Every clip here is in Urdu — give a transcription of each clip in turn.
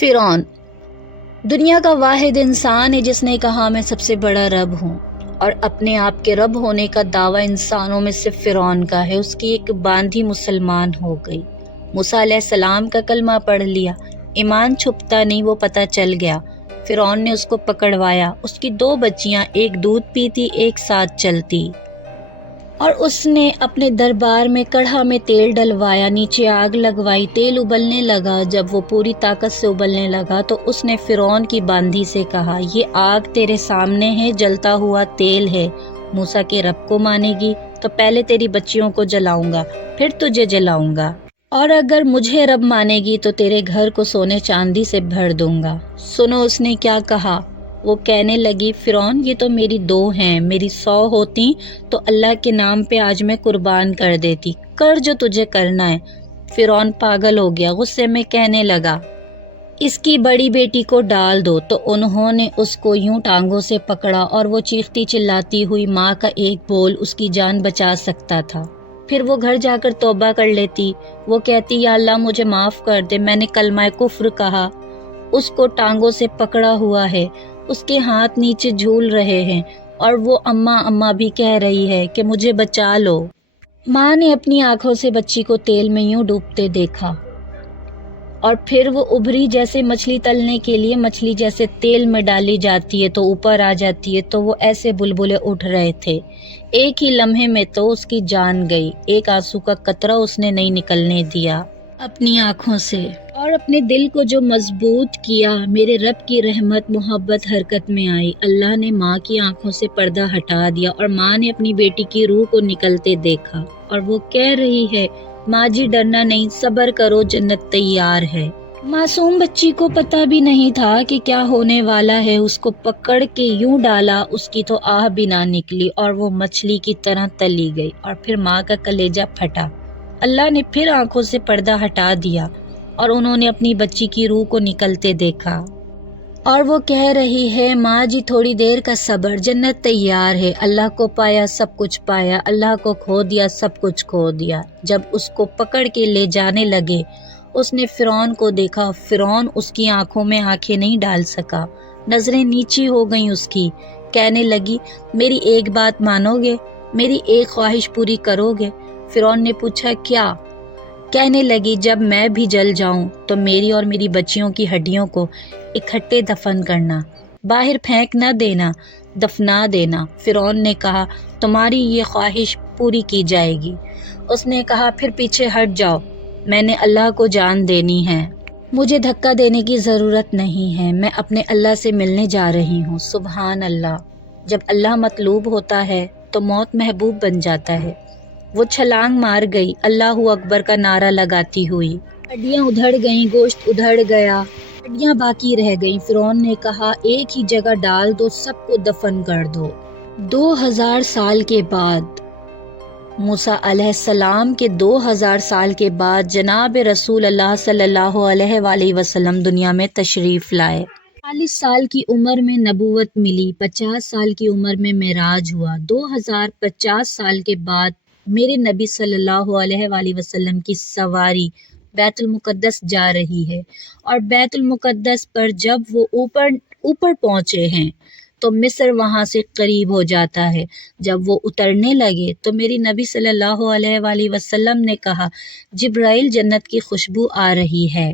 فرعون دنیا کا واحد انسان ہے جس نے کہا میں سب سے بڑا رب ہوں، اور اپنے آپ کے رب ہونے کا دعویٰ انسانوں میں صرف فرعون کا ہے۔ اس کی ایک باندھی مسلمان ہو گئی، موسیٰ علیہ السلام کا کلمہ پڑھ لیا، ایمان چھپتا نہیں، وہ پتہ چل گیا۔ فرعون نے اس کو پکڑوایا، اس کی 2 بچیاں، ایک دودھ پیتی ایک ساتھ چلتی، اور اس نے اپنے دربار میں کڑھا میں تیل ڈلوایا، نیچے آگ لگوائی، تیل ابلنے لگا۔ جب وہ پوری طاقت سے ابلنے لگا تو اس نے فرعون کی باندھی سے کہا، یہ آگ تیرے سامنے ہے، جلتا ہوا تیل ہے، موسیٰ کے رب کو مانے گی تو پہلے تیری بچیوں کو جلاؤں گا، پھر تجھے جلاؤں گا، اور اگر مجھے رب مانے گی تو تیرے گھر کو سونے چاندی سے بھر دوں گا۔ سنو اس نے کیا کہا۔ وہ کہنے لگی، فرعون یہ تو میری 2 ہیں، میری 100 ہوتی تو اللہ کے نام پہ آج میں قربان کر دیتی، کر جو تجھے کرنا ہے۔ فرعون پاگل ہو گیا، غصے میں کہنے لگا، اس کی بڑی بیٹی کو ڈال دو۔ تو انہوں نے اس کو یوں ٹانگوں سے پکڑا، اور وہ چیختی چلاتی ہوئی ماں کا ایک بول اس کی جان بچا سکتا تھا۔ پھر وہ گھر جا کر توبہ کر لیتی، وہ کہتی، یا اللہ مجھے معاف کر دے، میں نے کلمہ کفر کہا۔ اس کو ٹانگوں سے پکڑا ہوا ہے، اس کے ہاتھ نیچے جھول رہے ہیں، اور وہ اماں اماں بھی کہہ رہی ہے کہ مجھے بچا لو۔ ماں نے اپنی آنکھوں سے بچی کو تیل میں یوں ڈوبتے دیکھا، اور پھر وہ ابھری جیسے مچھلی تلنے کے لیے مچھلی جیسے تیل میں ڈالی جاتی ہے تو اوپر آ جاتی ہے، تو وہ ایسے بلبلے اٹھ رہے تھے۔ ایک ہی لمحے میں تو اس کی جان گئی، ایک آنسو کا قطرہ اس نے نہیں نکلنے دیا اپنی آنکھوں سے، اور اپنے دل کو جو مضبوط کیا۔ میرے رب کی رحمت محبت حرکت میں آئی، اللہ نے ماں کی آنکھوں سے پردہ ہٹا دیا، اور ماں نے اپنی بیٹی کی روح کو نکلتے دیکھا، اور وہ کہہ رہی ہے، ماں جی ڈرنا نہیں، صبر کرو، جنت تیار ہے۔ معصوم بچی کو پتہ بھی نہیں تھا کہ کیا ہونے والا ہے، اس کو پکڑ کے یوں ڈالا، اس کی تو آہ بھی نہ نکلی، اور وہ مچھلی کی طرح تلی گئی، اور پھر ماں کا کلیجہ پھٹا۔ اللہ نے پھر آنکھوں سے پردہ ہٹا دیا، اور انہوں نے اپنی بچی کی روح کو نکلتے دیکھا، اور وہ کہہ رہی ہے، ماں جی تھوڑی دیر کا صبر، جنت تیار ہے۔ اللہ کو پایا سب کچھ پایا، اللہ کو کھو دیا سب کچھ کھو دیا۔ جب اس کو پکڑ کے لے جانے لگے، اس نے فرعون کو دیکھا، فرعون اس کی آنکھوں میں آنکھیں نہیں ڈال سکا، نظریں نیچی ہو گئیں اس کی۔ کہنے لگی، میری ایک بات مانو گے، میری ایک خواہش پوری کرو گے؟ فرعون نے پوچھا، کیا؟ کہنے لگی، جب میں بھی جل جاؤں تو میری اور میری بچیوں کی ہڈیوں کو اکٹھے دفن کرنا، باہر پھینک نہ دینا، دفنا دینا۔ فرعون نے کہا، تمہاری یہ خواہش پوری کی جائے گی۔ اس نے کہا، پھر پیچھے ہٹ جاؤ، میں نے اللہ کو جان دینی ہے، مجھے دھکا دینے کی ضرورت نہیں ہے، میں اپنے اللہ سے ملنے جا رہی ہوں۔ سبحان اللہ، جب اللہ مطلوب ہوتا ہے تو موت محبوب بن جاتا ہے۔ وہ چھلانگ مار گئی، اللہ اکبر کا نعرہ لگاتی ہوئی، ہڈیاں ادھڑ گئیں، گوشت ادھڑ گیا، ہڈیاں باقی رہ گئیں۔ فرعون نے کہا، ایک ہی جگہ ڈال دو، سب کو دفن کر دو۔ 2000 سال کے بعد، موسیٰ علیہ السلام کے 2000 سال کے بعد جناب رسول اللہ صلی اللہ علیہ وآلہ وسلم دنیا میں تشریف لائے۔ 40 سال کی عمر میں نبوت ملی، 50 سال کی عمر میں معراج ہوا۔ 2050 سال کے بعد میرے نبی صلی اللہ علیہ وآلہ وسلم کی سواری بیت المقدس جا رہی ہے، اور بیت المقدس پر جب وہ اوپر پہنچے ہیں تو مصر وہاں سے قریب ہو جاتا ہے۔ جب وہ اترنے لگے تو میری نبی صلی اللہ علیہ وآلہ وسلم نے کہا، جبرائیل جنت کی خوشبو آ رہی ہے۔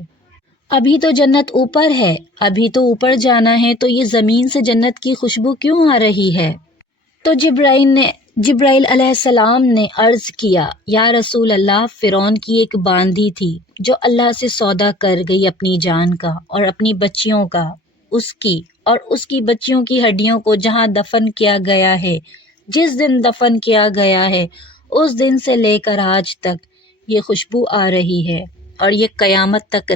ابھی تو جنت اوپر ہے، ابھی تو اوپر جانا ہے، تو یہ زمین سے جنت کی خوشبو کیوں آ رہی ہے؟ تو جبرائیل علیہ السلام نے عرض کیا، یا رسول اللہ، فرعون کی ایک باندھی تھی جو اللہ سے سودا کر گئی اپنی جان کا اور اپنی بچیوں کا، اس کی بچیوں کی ہڈیوں کو جہاں دفن کیا گیا ہے، جس دن دفن کیا گیا ہے، اس دن سے لے کر آج تک یہ خوشبو آ رہی ہے، اور یہ قیامت تک